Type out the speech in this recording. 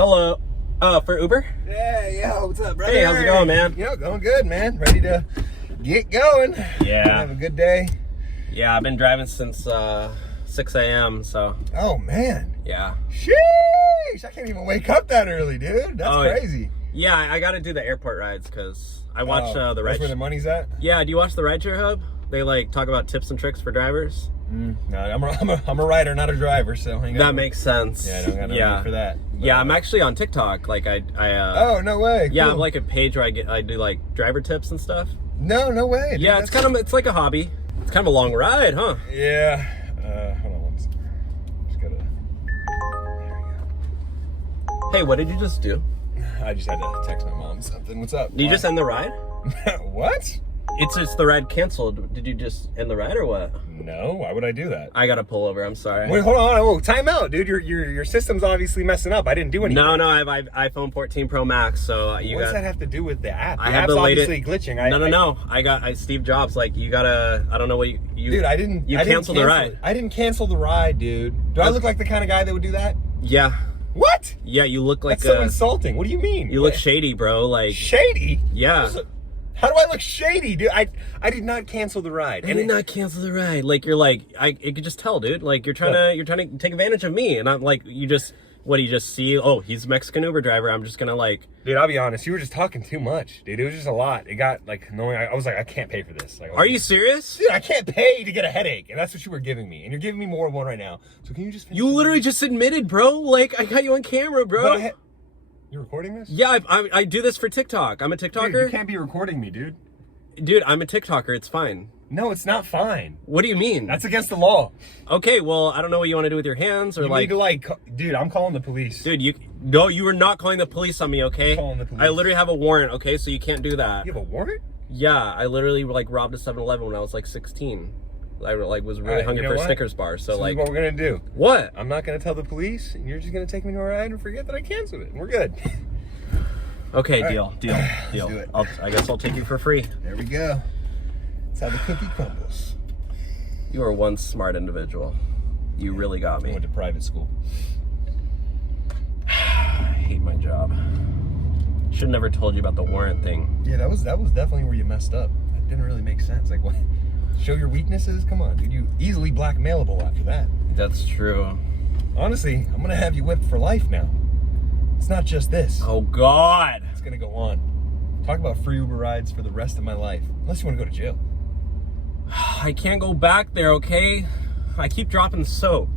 Hello. For Uber? Yeah, what's up, brother? Hey, how's it going, man? Going good, man. Ready to get going. Yeah. Have a good day. Yeah, I've been driving since 6 a.m., so. Oh, man. Yeah. Sheesh, I can't even wake up that early, dude. That's crazy. Yeah, I gotta do the airport rides, because I watch the That's Rideshare. where the money's at? Yeah, do you watch the Rideshare Hub? They, like, talk about tips and tricks for drivers. No, I'm a rider, not a driver, so hang on. That makes sense. Yeah, I don't got no need for that. But, yeah, I'm actually on TikTok. Like, oh, no way. Yeah, Cool. I'm like a page where I do, like, driver tips and stuff. No way. Dude, Yeah, it's like a hobby. It's kind of a long ride, huh? Yeah. Hold on one second. Just gotta... There we go. Hey, what did you just do? I just had to text my mom something. What's up? Did you just end the ride? What? It's just the ride canceled. Did you just end the ride or what? No, why would I do that? I gotta pull over. I'm sorry. Wait, hold on. Whoa, time out, dude. Your system's obviously messing up. I didn't do anything. No, I have iPhone 14 Pro Max, so What does that have to do with the app? The I have app's the latest. obviously glitching. No. I Steve Jobs. Like, you gotta. I don't know what you. Dude, I didn't cancel the ride. I didn't cancel the ride, dude. Do I look like the kind of guy that would do that? Yeah. What? Yeah, you look like. That's so insulting. What do you mean? You look shady, bro. Like. Shady? Yeah. How do I look shady, dude? I did not cancel the ride. I did not cancel the ride. Like, you're like, I could just tell, dude. Like, you're trying to take advantage of me, and I'm like, you just see? Oh, he's a Mexican Uber driver. I'm just gonna like. Dude, I'll be honest. You were just talking too much, dude. It was just a lot. It got like annoying. I was like, I can't pay for this. Like, Are you serious? Dude, I can't pay to get a headache, and that's what you were giving me, and you're giving me more of one right now. So can you just? You literally just admitted, bro. Like, I got you on camera, bro. You're recording this? Yeah, I do this for TikTok. I'm a TikToker. Dude, you can't be recording me, dude. Dude, I'm a TikToker. It's fine. No, it's not fine. What do you mean? That's against the law. Okay, well, I don't know what you want to do with your hands or you need to dude, I'm calling the police. Dude, you are not calling the police on me, okay? I'm calling the police. I literally have a warrant, okay? So you can't do that. You have a warrant? Yeah, I literally like robbed a 7-Eleven when I was like 16. I like was really hungry for a Snickers bar. So like, this is what we're gonna do. What? I'm not gonna tell the police, and you're just gonna take me to a ride and forget that I canceled it. We're good. Okay, All deal. Let's do it. I guess I'll take you for free. There we go. That's how the cookie crumbles. You are one smart individual. You really got I me. went to private school. I hate my job. Should have never told you about the warrant thing. Yeah, that was definitely where you messed up. That didn't really make sense. Like, what? Show your weaknesses? Come on, dude. You easily blackmailable after that. That's true. Honestly, I'm gonna have you whipped for life now. It's not just this. Oh God. It's gonna go on. Talk about free Uber rides for the rest of my life. Unless you want to go to jail. I can't go back there, okay? I keep dropping soap.